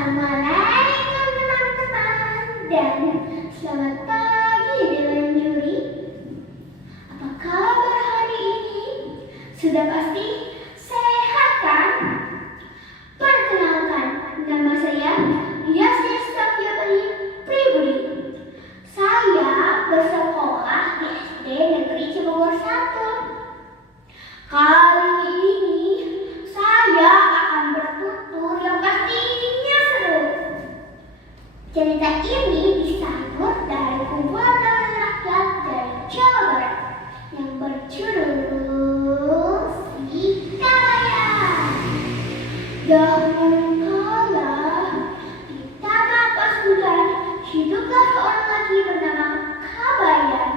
Assalamualaikum teman-teman dan selamat pagi Dewan Juri. Apa kabar hari ini? Sudah pasti sehat kan? Perkenalkan, nama saya Yasir Safiatul Pribudi. Saya bersekolah di SD Negeri Cibubur 1. Kali ini saya akan bertutur yang pastinya seru. Cerita ini disadur dari kumpulan rakyat dari Jawa Barat yang berjudul Si Kabayan. Dahulu kala di tanah Pasundan hiduplah seorang laki bernama Kabayan.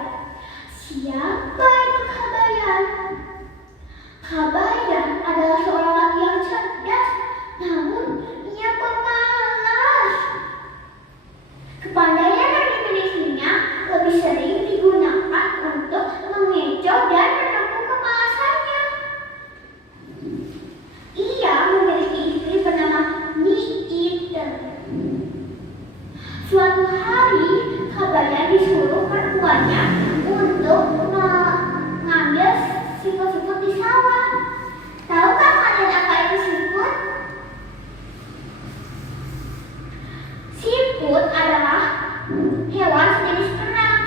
Siapa itu Kabayan? Kabayan adalah seorang laki yang cerdas, namun ia pemalas. Kepandaian yang dimilikinya lebih sering digunakan untuk mengecoh dan menampung kemalasannya. Ia memiliki istri bernama Nyi Iter. Suatu hari, Kabayan disuruh mertuanya untuk mengambil siput-siput di sawah. Tahukah kalian apa itu siput? Siput adalah hewan sejenis kerang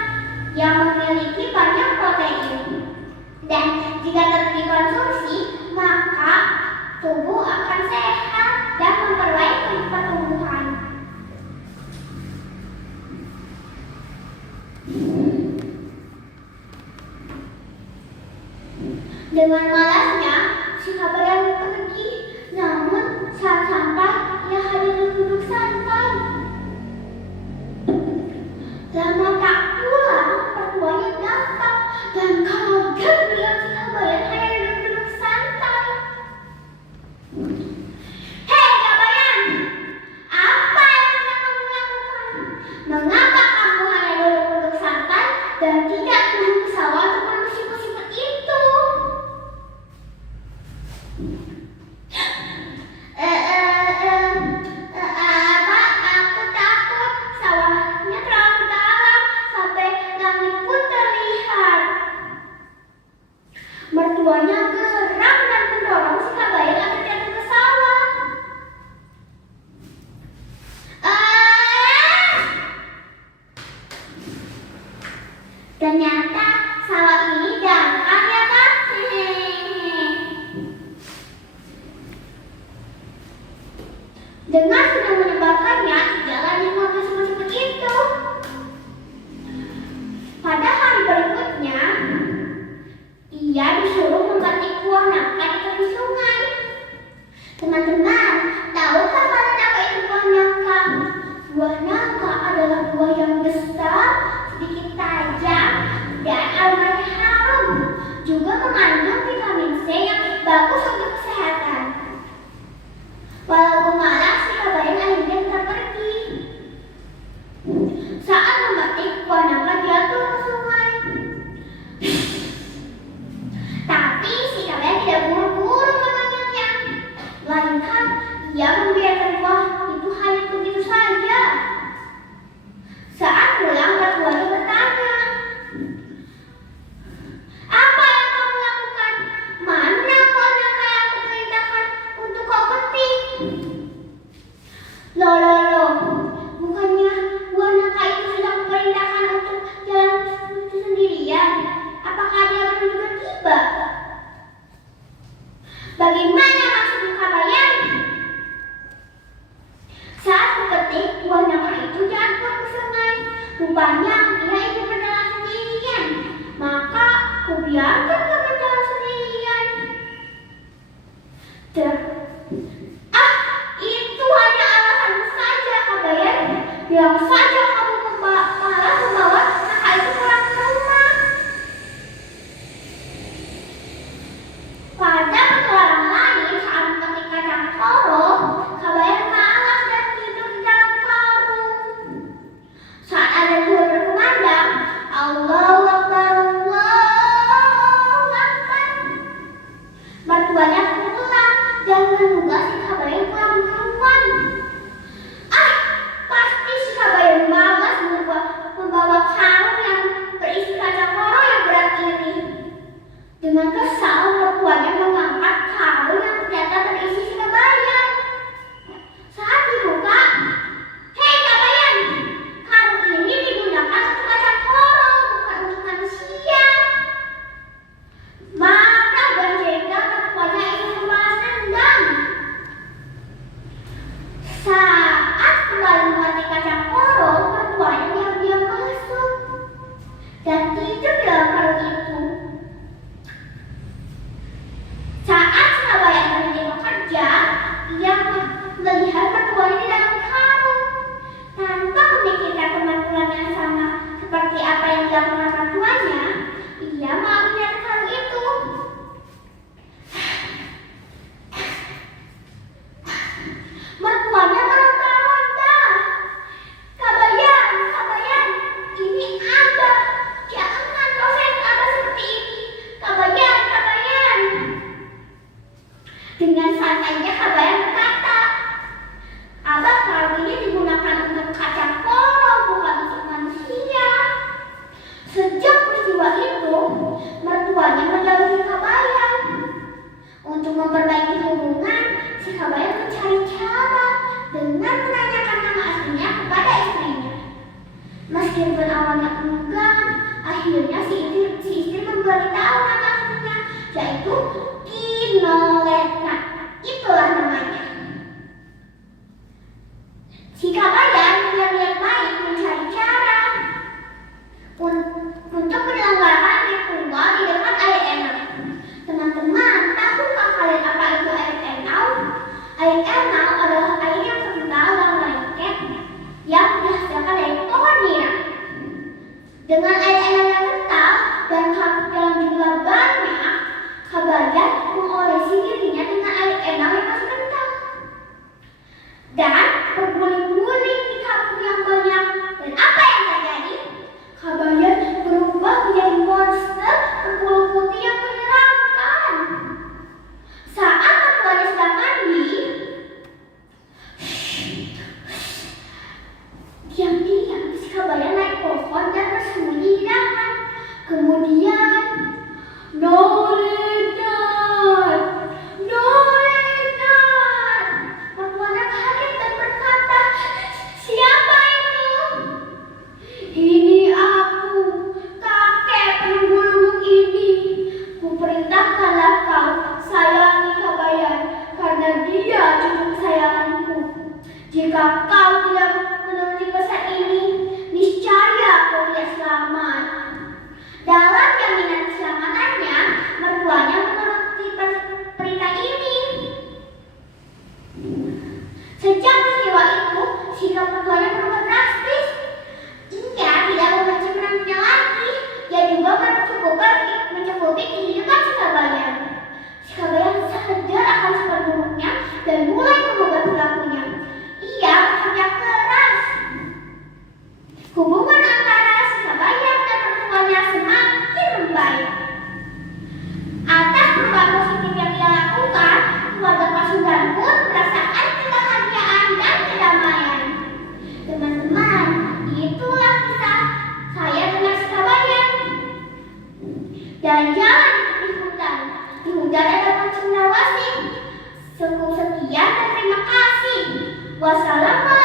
yang memiliki banyak protein. Dan jika dikonsumsi, maka tubuh akan sehat dan memperbaiki pertumbuhan. Dengan malasnya, si Kabayan pergi. Namun saat sampai, ia hanya duduk santai. Lama tak pulang, mertuanya datang dan kaget melihat si Kabayan hanya duduk santai. Hei Kabayan, apa yang sedang kamu lakukan? Mengapa kamu hanya duduk santai dan tidak turun ke sawah untuk mengambil siput-siput itu? Aku takut sawahnya terlalu dalam sampai langit pun terlihat. Mertuanya geram dan mendorong si Kabayan agar jatuh ke sawah. Ternyata sawah ini dangkal ya Kak. Dengan sudah menyebarkannya, ia lanjut mengambil siput-siput itu. Pada hari berikutnya, ia disuruh memetik buah nangka di tepi sungai. Teman-teman, tahukah kalian apa itu buah nangka? Buah nangka adalah buah yang besar, sedikit tajam, dan aromanya harum. Juga mengandung vitamin C yang bagus untuk kesehatan. Walaupun malas, si Kabayan akhirnya tetap pergi. Saat memetik, buah nangka jatuh ke sungai. Tapi si Kabayan tidak buru-buru mengambilnya. Melainkan ia membiarkan buah itu hanya begitu saja. Saat pulang, mertuanya bertanya, "Apa yang kamu lakukan? Mana buah nangka yang aku perintahkan untuk kau petik?" Loh, bukannya buah nangka itu sudah kuperintahkan untuk jalan sendirian? Apakah dia baru juga tiba? Bagaimana maksudmu Kabayan? Saat kupetik, buah nangka itu jatuh ke sungai. Rupanya dia ingin berjalan sendirian. Maka kubiarkan dia berjalan sendirian. Itu hanya alasanmu saja Kabayan. Bilang saja kamu malah membawa nangka itu pulang ke rumah. Pada petualangan lain saat memetik kacang toro, Kabayan malas dan tidur di dalam karung. Saat ada buah berkumandang, Allahu Akbar, Allahu Akbar. Mertuanya pulang dan menunggu si Kabayan pulang duluan. Dengan santainya Kabayan berkata, "Abah, kalung ini digunakan untuk kaca kolong, bukan untuk manusia." Sejak peristiwa itu, mertuanya menjauhi Kabayan. Untuk memperbaiki hubungan, si Kabayan mencari cara dengan menanyakan nama aslinya kepada istrinya. Meskipun awalnya enggan, akhirnya si istri memberitahu nama aslinya, yaitu Kinoletna. Itulah namanya. Si Kabayan dengan baik mencari cara untuk penyelenggaraan ritual di dekat air enau. Teman-teman, tahukah kalian apa itu air enau? Air enau adalah air yang kental dan lengket yang dihasilkan dari pohon nira. Dengan air enau yang kental dan yang jumlah banyak, Kabayan mengolesi dirinya dengan air enau yang masih kental dan berguling-guling di kampung yang banyak. Dan apa yang terjadi? Kabayan berubah menjadi monster berbulu putih yang menyeramkan. Saat mertuanya sedang mandi, diam-diam si Kabayan naik pohon dan bersembunyi di dahan. Kemudian, "Noledan, Noledan!" Mertuanya kaget dan berkata, "Siapa itu?" "Ini aku, kakek penunggu ini. Kuperintahkanlah kau sayangi Kabayan karena dia cucu kesayanganku. Jika kau tidak menuruti pesan ini, niscaya kau tidak selamat." Dalam jaminan keselamatannya, mertuanya menuruti perintah ini. Sejak peristiwa itu, sikap mertuanya berubah drastis. Ia tidak membenci menantunya lagi. Ia juga mencukupi kehidupan si Kabayan. Si Kabayan sadar akan sifat buruknya dan mulai mengubah perilakunya. Ia bekerja keras. Hubungan antara si Kabayan dan mertuanya semakin membaik. Atas perubahan positif yang ia lakukan, keluarga Pasundan pun merasakan kebahagiaan dan kedamaian. Teman-teman, itulah kisah saya dengan si Kabayan. Jalan-jalan di hutan. Di hutan ada pohon cendrawasih. Sekian dan terima kasih. Wassalamualaikum.